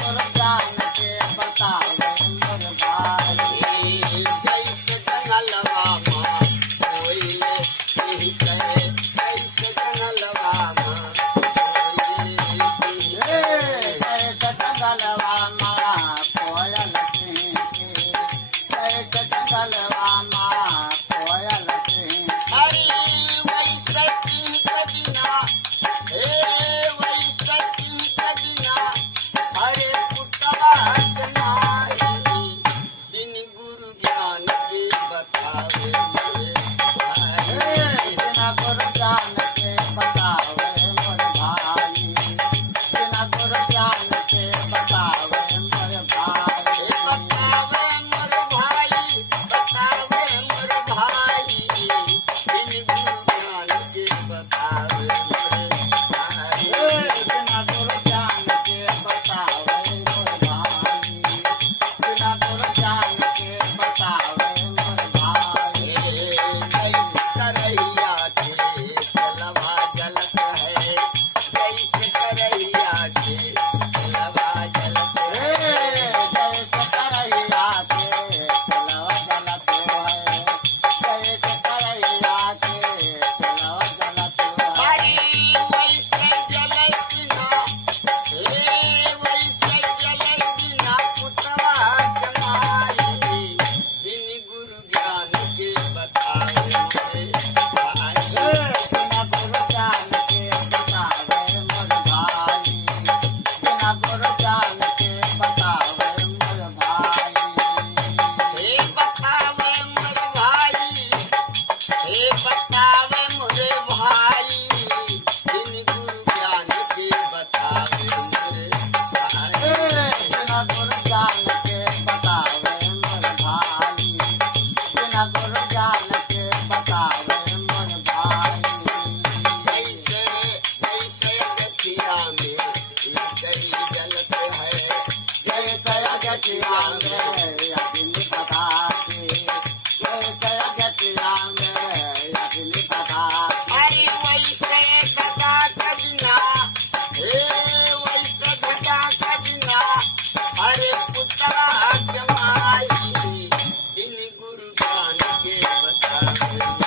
गुरु ज्ञान के बतावे मोर भाई। जैसे जंगलवा माँ कोयले यही कहे, जैसे जंगलवा माँ जैसे जंगलवा माँ कोयल के, जैसे जंगलवा माँ कोयल के। हरी वैसे की कबिना, वैसे की कबिना, हरे पुतवा जनाई, बिन गुरु ज्ञान के बतावे मोरे भाई। बिना गुरु ज्ञान के बतावे मोर भाई, बिना गुरु ज्ञान के बतावे मोर भाई। बतावे मोर भाई, बतावे मोर भाई, बिन गुरु ज्ञान के बतावे मोरे भाई। बिना गुरु ज्ञान के बतावे मोर भाई, बिना गुरु ज्ञान के बतावे मोर भाई। कैसे करैया के चलवा जलत है, कैसे करैया के चलवा जलत है। जैसे करैया के चलवा जलत है, जैसे करैया के चलवा जलत है। हरी वैसे जलत ना, वैसे जलत ना पुतवा जमाई, बिन गुरु ज्ञान के बतावे मोरे भाई। बिना गुरु ज्ञान के बतावे मोर भाई, बिना गुरु ज्ञान के बतावे मोर भाई। बतावे मोर भाई, बतावे मोरे भाई, बिन गुरु ज्ञान के बतावे मोरे भाई। बिना गुरु ज्ञान के बतावे मोर भाई, बिना गुरु ज्ञान के बतावे मोर भाई। कैसे कैसे गठिया में लकड़ी जलत है, जैसे अगतिया में अग्नि पताके, जैसे अगतिया में अग्नि पताके। हरी वैसे गदा कबिना, वैसे गदा कबिना, हरे पुतवा जमाई, बिन गुरु ज्ञान के बतावे